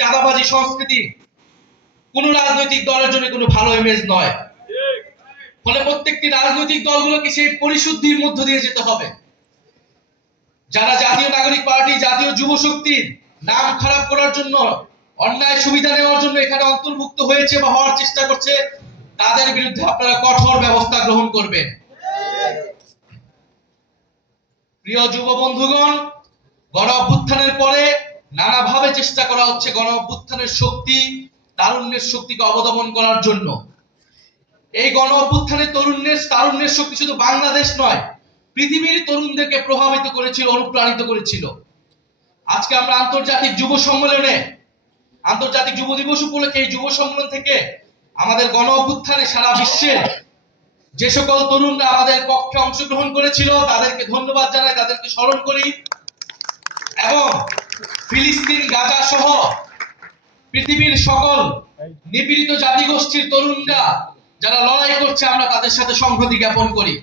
চাঁদাবাজি সংস্কৃতি কোন রাজনৈতিক দলের জন্য কোনো ভালো ইমেজ নয়। ফলে প্রত্যেকটি রাজনৈতিক দলগুলোকে সেই পরিশুদ্ধির মধ্য দিয়ে যেতে হবে। যারা জাতীয় নাগরিক পার্টি, জাতীয় যুব শক্তির নাম খারাপ করার জন্য, অন্যায় সুবিধা নেওয়ার জন্য এখানে অন্তর্ভুক্ত হয়েছে বা হওয়ার চেষ্টা করছে, তাদের বিরুদ্ধে আপনারা কঠোর ব্যবস্থা গ্রহণ করবেন। প্রিয় যুব বন্ধুগণ, গণ অভ্যুত্থানের পরে নানাভাবে চেষ্টা করা হচ্ছে গণ অভ্যুত্থানের শক্তি, তারুণ্যের শক্তিকে অবদমন করার জন্য। এই গণ অভ্যুত্থানের তরুণের, তারুণ্যের শক্তি শুধু বাংলাদেশ নয়, পৃথিবীর তরুণদেরকে প্রভাবিত করেছিল, অনুপ্রাণিত করেছিল। আজকে আমরা আন্তর্জাতিক যুব সম্মেলনে, আন্তর্জাতিক যুব দিবস উপলক্ষে এই যুব সম্মেলন থেকে আমাদের গণ অভ্যুত্থানে সারা বিশ্বের যে সকল তরুণরা আমাদের পক্ষে অংশগ্রহণ করেছিল, তাদেরকে ধন্যবাদ জানাই, তাদেরকে স্মরণ করি। এবং ফিলিস্তিন, গাজা সহ পৃথিবীর সকল নিপীড়িত জাতিগোষ্ঠীর তরুণরা যারা লড়াই করছে, আমরা তাদের সাথে সংহতি জ্ঞাপন করি।